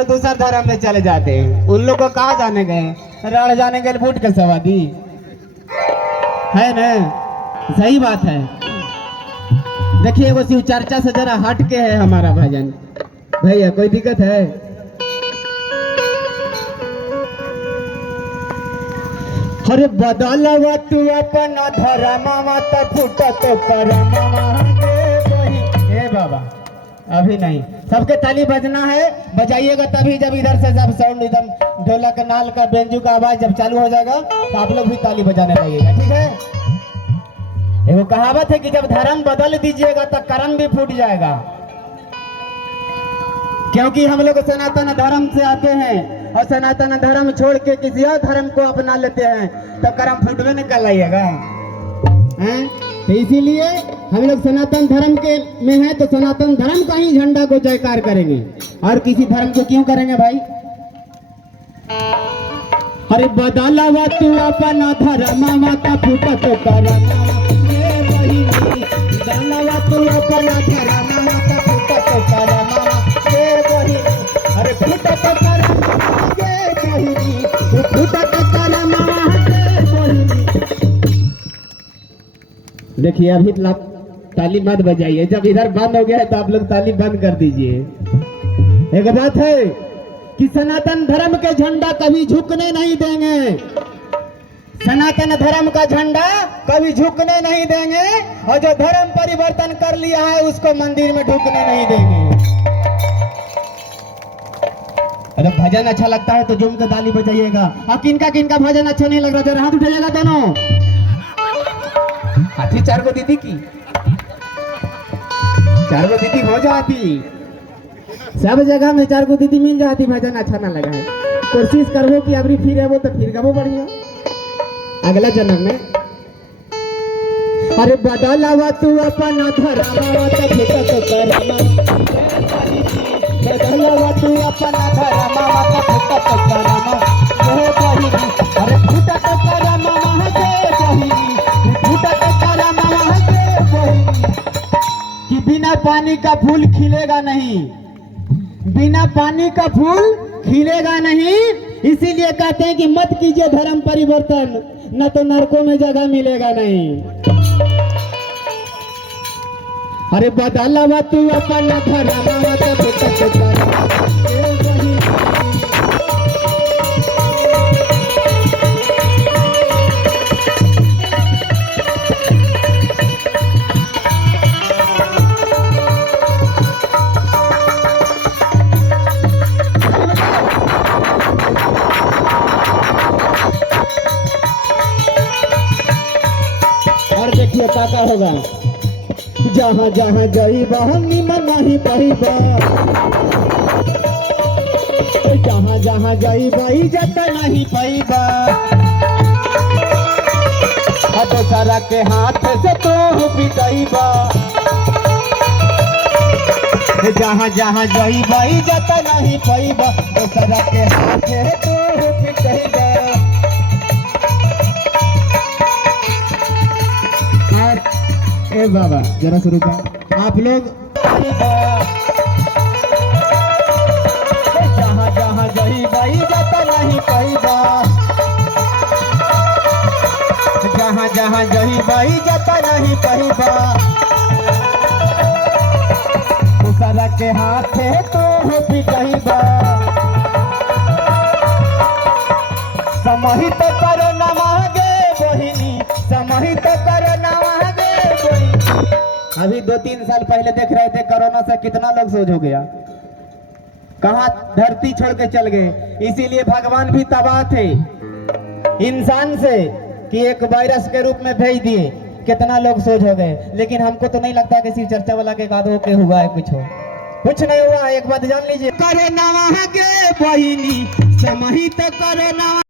तो दूसरा धर्म में चले जाते हैं। उन लोग को कहाँ जाने गए, रण जाने गए बूट के सवादी है ना। सही बात है। देखिए वो शिव चर्चा से जरा हट के है हमारा भजन भैया, कोई दिक्कत है? अरे बदलवा तू अपना धर्म मत फुटत करम हे बाबा। अभी नहीं, सबके ताली बजना है, बजाइएगा तभी जब इधर से जब साउंड एकदम ढोलक नाल का बेंजू का आवाज जब चालू हो जाएगा तो आप लोग भी ताली बजाने लगेगा, ठीक है? एगो कहावत है कि जब धर्म बदल दीजिएगा तो कर्म भी फूट जाएगा। क्योंकि हम लोग सनातन धर्म से आते हैं और सनातन धर्म छोड़ के किसी और धर्म को अपना लेते हैं तो कर्म फूटने निकल आइएगा। तो इसीलिए हम लोग सनातन धर्म के में हैं तो सनातन धर्म का ही झंडा को जयकार करेंगे और किसी धर्म को क्यों करेंगे भाई? अरे बदलवा तू अपना धर्म मत फुटत करम बदलवा तू अपना धर्म मत फुटत करम अरे फुटत करम फुटत करम। देखिए अभी ताली मत बजाइए, जब इधर बंद हो गया है तो आप लोग ताली बंद कर दीजिए। एक बात है कि सनातन धर्म के झंडा कभी झुकने नहीं देंगे, सनातन धर्म का झंडा कभी झुकने नहीं देंगे और जो धर्म परिवर्तन कर लिया है उसको मंदिर में ढुकने नहीं देंगे। अगर भजन अच्छा लगता है तो झूम के ताली बजाइएगा। और किनका किनका भजन अच्छा नहीं लग रहा जरा हाथ उठाइएगा दोनों। हाथी 4 गो दीदी की 4 गो दीदी हो जाती, सब जगह में 4 गो दीदी मिल जाती, भजन अच्छा ना लगा है। कोशिश करबो कि अबरी फिर आबो तो फिर गबो बढ़िया अगला जन्म में। अरे बदलवा तू अपना धर्म मत फुटत करम बदलवा तू अपना धर्म मत फुटत करम हे बहिनी अरे फुटत करम हे बहिनी फुटत करम हे बहिनी कि बिना पानी का फूल खिलेगा नहीं, बिना पानी का फूल खिलेगा नहीं। इसीलिए कहते हैं कि मत कीजिए धर्म परिवर्तन, न तो नरकों में जगह मिलेगा नहीं। अरे बदलवा तू अपना धर्म मत फुटत करम और देखिए काका होगा जहाँ जहाँ जाइबा निमन नहीं पाइबा, जहाँ जहाँ जाइबा इज्जत नहीं पाइबा, दूसरा के हाथ से तो पिटाइबा। जहाँ जहाँ जाइबा इज्जत नहीं पाइबा, दूसरा के हाथ से तो पिटाइबा। ए बाबा जरा शुरू कर आप लोग। जहाँ जहाँ जाइबा इज्जत नहीं पाइबा, जहाँ जहाँ जाइबा इज्जत नहीं पाइबा, दूसरा के हाथ तो पिटाइबा। समाहित करो न मांगे बहिनी समाहित करो न मांगे। अभी 2-3 साल पहले देख रहे थे कोरोना से कितना लोग सोच हो गया, कहां धरती छोड़ के चल गए। इसीलिए भगवान भी तबाह थे इंसान से कि एक वायरस के रूप में भेज दिए, कितना लोग सोच हो गए। लेकिन हमको तो नहीं लगता कि शिव चर्चा वाला के बाद के हुआ है, कुछ नहीं हुआ। एक बात जान लीजिए, करे नवा के बहिनी समाहित करे नवा।